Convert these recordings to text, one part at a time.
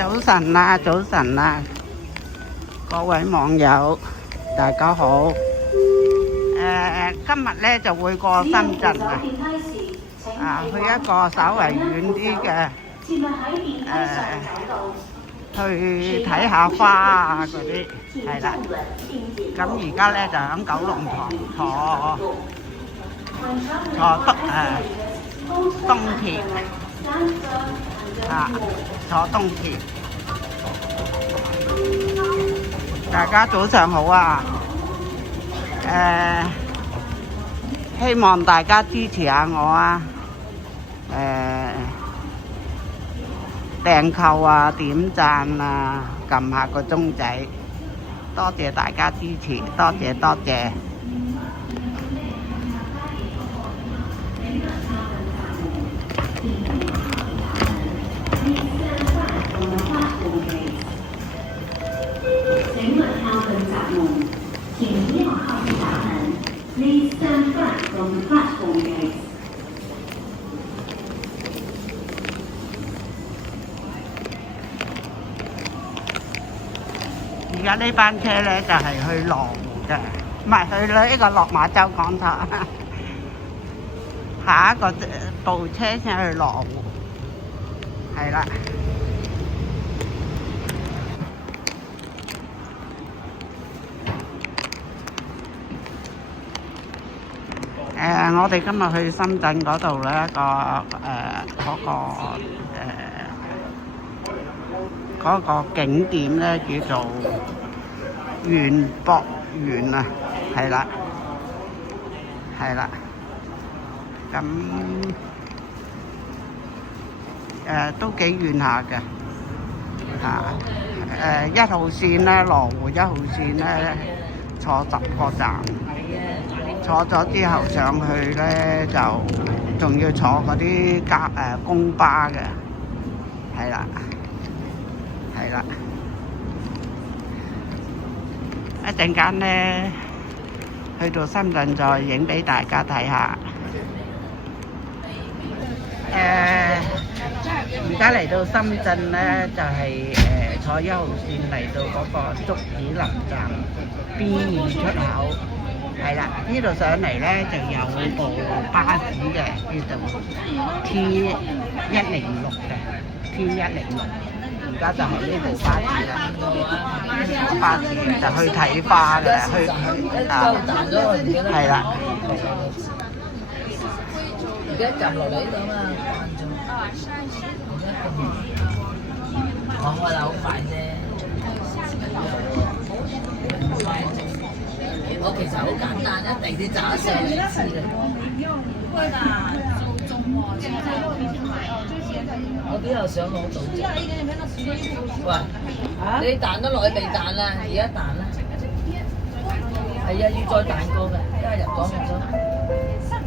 早晨啦，早晨啦，各位網友，大家好。今日咧就會過深圳去一個稍為遠啲嘅去睇下花啊嗰啲，係啦。咁而家咧就喺九龍塘坐東鐵坐東鐵。大家早上好啊！希望大家支持下我啊！訂購啊、點讚啊、撳下個鐘仔，多謝大家支持，多謝多謝。請勿靠近閘門，請不要靠近閘門。Please stand back from the platform gate. 而家呢班車咧就係去羅湖嘅，唔係去呢個落馬洲港塔。下一個部車先去羅湖，係啦。我哋今日去深圳嗰度咧，嗰個景點咧叫做園博園啊，係啦，係啦。咁都幾遠下嘅1號線咧，羅湖1號線咧坐10個站。坐咗之後上去咧，就仲要坐嗰啲公巴嘅，係啦，係啦。一陣間咧，去到深圳再影俾大家睇下。而家嚟到深圳咧，就係坐1號線嚟到嗰個竹子林站 B2 出口。係啦，呢度上嚟咧就有部巴士嘅，叫做 T106嘅 T106，而家就係呢部巴士啦。巴士就去睇花嘅，係啦。而家撳落嚟呢度嘛，我開得好快啫。我其實好簡單，一地鐵站上嚟知嘅。我邊度想攞到啫？喂，你彈得落去未彈啦？而家彈啦。係啊，要再彈過嘅，因為入咗冇咗。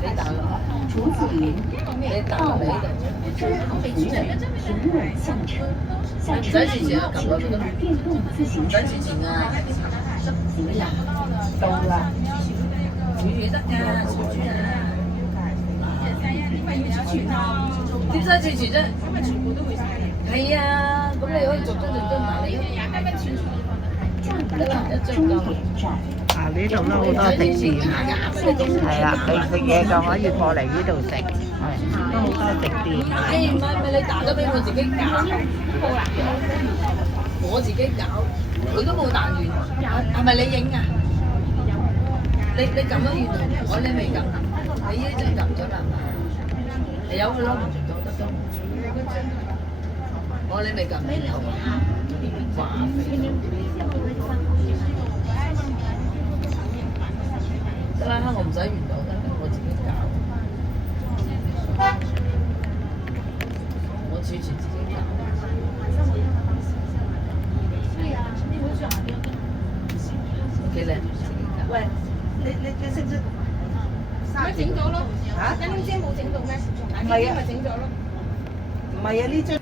你彈落去，你彈落嚟呢度。唔使儲錢啊，撳落去都唔使儲錢啊。到啦，儲嘢得㗎，儲住啊！點使儲住啫？係啊，咁你可以逐張埋你。得啦，一張夠。呢度都好多食店，係啊，你食嘢就可以過嚟呢度食，都好多食店。唔係你打咗俾我自己搞，我自己搞，佢都冇彈完，係咪你影啊？你撳咗原來我你未撳，你呢張撳咗啦嘛？你有佢咯，唔做得都。我你未撳你有話得啦，我唔使原來得，我自己搞，我儲存自己搞。幾靚？喂！你識唔識？咪整咗咯嚇！欣姐冇整到咩？唔係啊，咪整咗咯。唔係啊，呢張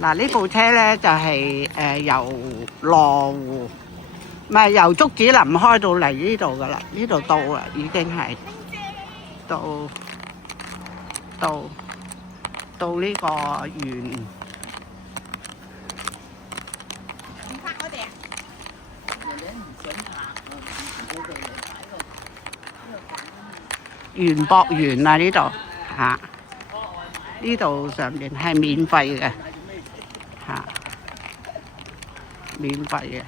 嗱呢部車咧就係由羅湖，唔係由竹子林開到嚟呢度噶啦，呢度到啦，已經係到呢個園人唔想拍我哋嚟擺個園博園啊，呢度嚇，呢度上面係免費嘅嚇，免費嘅。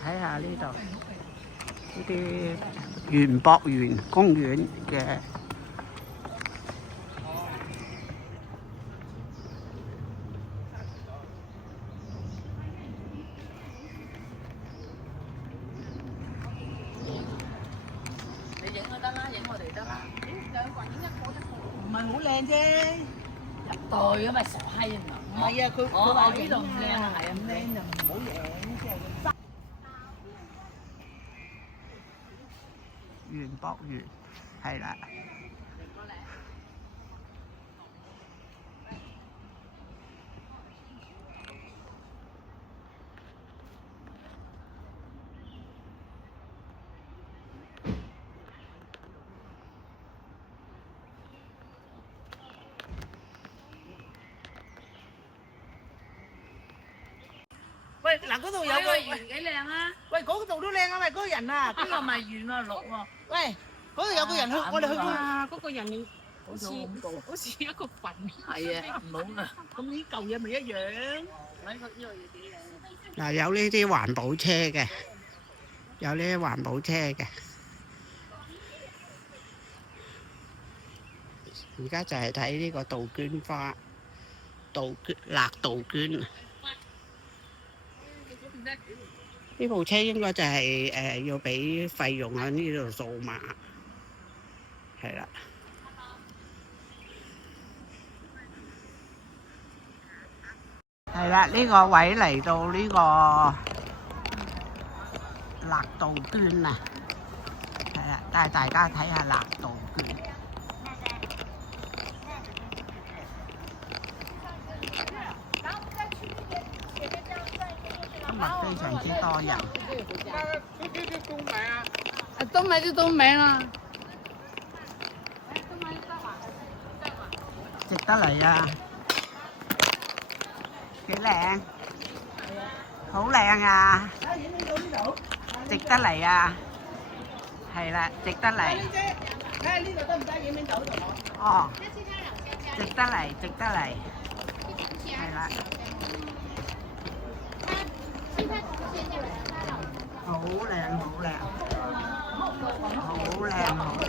睇下呢度呢啲園博園公園嘅你影就得啦，影我哋得啦。兩個人影一個得。唔係好靚啫，入袋啊嘛，傻閪啊嘛。唔係啊，佢話呢度唔靚啊，係啊，唔靚就唔好影，即係。園博園係啦。喂，嗱嗰度有個園幾靚啊！喂，嗰度都靚啊！喂，嗰個人啊，邊個咪園啊？綠喎。喂，嗰度有個人去，我哋去過。啊！嗰個人好似一個墳。係啊，唔好啊。咁呢嚿嘢咪一樣？睇個呢個嘢幾靚。嗱，有呢啲環保車嘅，有呢啲環保車嘅。而家就係睇呢個杜鵑花，辣杜鵑。呢部車應該就係要俾費用喺呢度掃碼，係啦。係啦，呢個位嚟到呢個辣杜鵑啊，係啦，帶大家睇下辣杜鵑。今日非常之多人。都買啲冬名啊！值得嚟啊！幾靚，好靚啊！值得嚟啊！係啦，值得嚟。睇下呢度得唔得？影唔影到度？哦，值得嚟，值得嚟。係啦。好靚，好靚，好靚，好靚，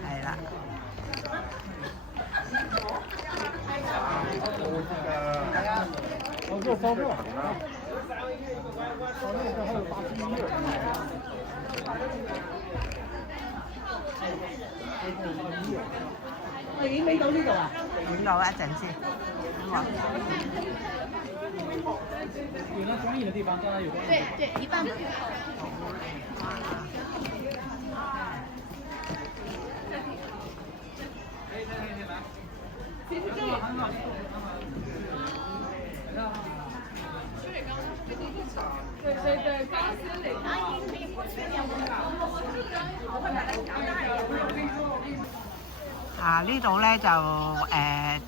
係啦。我做方便。喂，影唔影到呢度啊？影到一陣先。有那专业的地方，当然有。對對，一半。啊！呢度咧就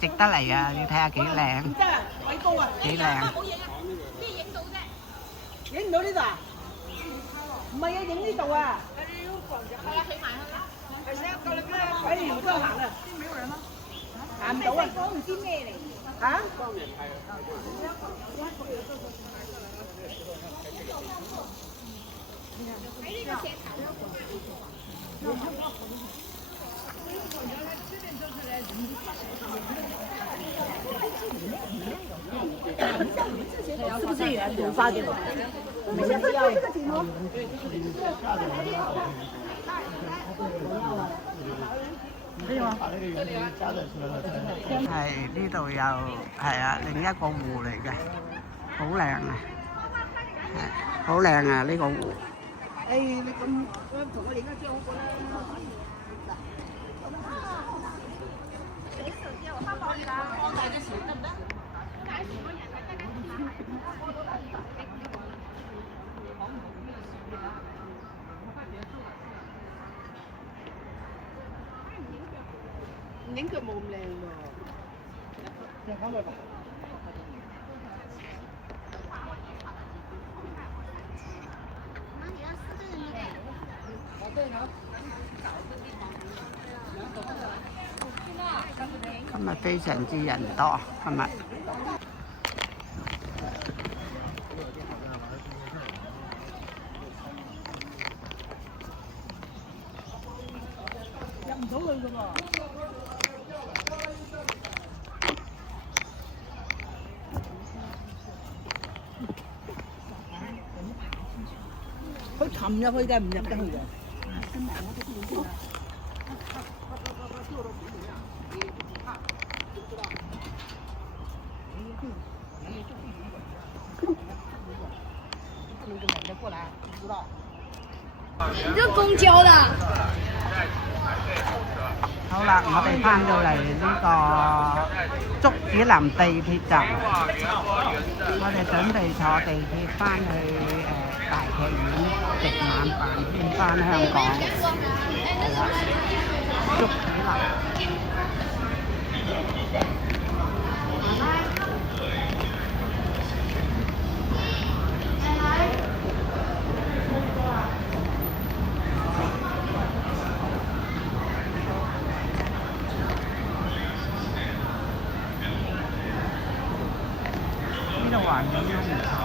值得嚟啊！你睇下幾靚，唔得啊，位高啊！幾靚。影唔到呢度啊？唔係啊，影呢度啊！好啦，起埋去啦。哎，唔得行啦，行唔到啊！我唔知咩嚟。嚇？是不是原图发给我？没先不要这个题目。係呢度又係啊，另一個湖嚟嘅，好靚啊，係好靚啊呢個湖。哎，你咁同我影一張好過啦。放大隻船得唔得？影佢冇咁靚喎。今日非常之人多，今日。入唔到去㗎喎。佢擒入去嘅，唔入得去嘅。你这公交的。好啦，我哋翻到嚟呢個竹子林地鐵站，我哋準備坐地鐵翻去大劇院食晚飯，先翻香港。係啦，竹子林。呢度環境都唔錯。